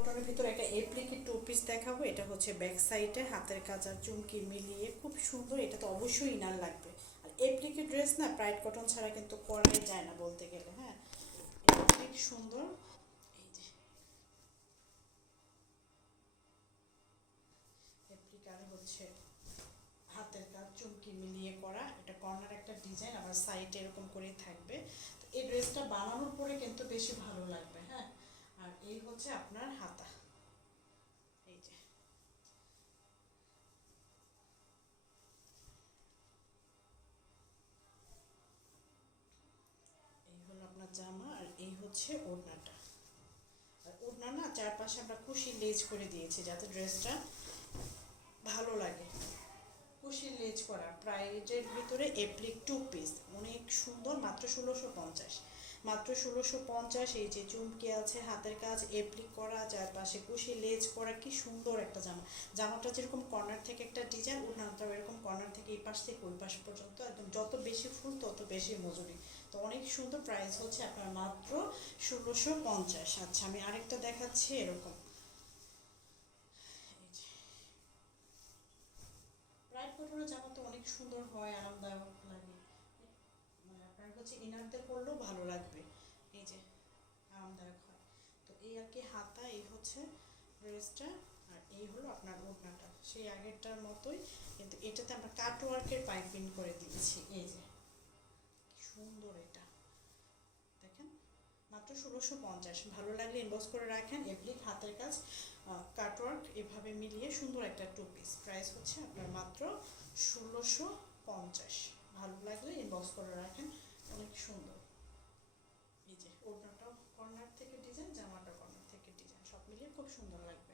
কটনের ভিতরে একটা এপ্লিকি টু পিস দেখাবো। এটা হচ্ছে ব্যাক সাইডে হাতের কাজ আর চুমকি মিলিয়ে খুব সুন্দর, এটা তো অবশ্যই ইনার লাগবে। আর এপ্লিকি ড্রেস না প্রাইড কটন ছাড়া কিন্তু পরাই যায় না বলতে গেলে হ্যাঁ? অনেক সুন্দর। হাতের কাজ, চুমকি মিলিয়ে করা, এটা কর্নার একটা ডিজাইন আবার সাইডে এরকম করেই থাকবে। তো এই ড্রেসটা বানানোর পরে কিন্তু বেশি ভালো এই হচ্ছে আপনার হাতা। এই যে। এই হলো আপনার জামা আর এই হচ্ছে ওড়নাটা। আর ওড়না না চারপাশে আমরা কুশি লেজ করে দিয়েছি যাতে ড্রেসটা ভালো লাগে। কুশি লেজ করা, প্রাইজের ভিতরে এপ্লিক টু পিস অনেক সুন্দর, মাত্র ষোলোশো পঞ্চাশ। মাত্র ষোলোশো পঞ্চাশ, এই যে চুমকি আছে, হাতের কাজ এপ্লিক করা, চারপাশে কুশি, লেজ করা, কি সুন্দর একটা জামা। জামাটা যেরকম কর্নার থেকে একটা ডিজাইন উন্নতটাও এরকম কর্নার থেকে এই পাশ থেকে ওই পাশ পর্যন্ত একদম যত বেশি ফুল, তত বেশি মজুরি। তো অনেক সুন্দর প্রাইস হচ্ছে আপনার মাত্র ষোলোশো পঞ্চাশ। আচ্ছা আমি আরেকটা দেখাচ্ছি এরকম। এই যে। প্রাইড জামা তো অনেক সুন্দর হয়, আরামদায়ক লাগে। আপনার হচ্ছে ইনারতে পরলেও ভালো লাগবে। এই যে আরামদায়ক হয় তো এই আর কি হাতা, এই হচ্ছে ড্রেসটা আর এই হলো আপনার ওড়নাটা। সেই আগেরটার মতোই, কিন্তু এটাতে আমরা কাট ওয়ার্কের পাইপিং করে দিয়েছি। এই যে সুন্দর এটা। দেখেন, মাত্র ষোলোশো পঞ্চাশ। ভালো লাগলে ইনবক্স করে রাখেন। এপ্লিক হাতের কাজ কাটওয়ার্ক এভাবে মিলিয়ে সুন্দর একটা টু পিস প্রাইস হচ্ছে আপনার মাত্র ষোলোশো পঞ্চাশ। ভালো লাগলে ইনবক্স করে রাখেন। অনেক সুন্দর। এই যে ওড়নাটাও কর্নার থেকে ডিজাইন জামাটা কর্নার থেকে ডিজাইন সব মিলিয়ে খুব সুন্দর লাগবে।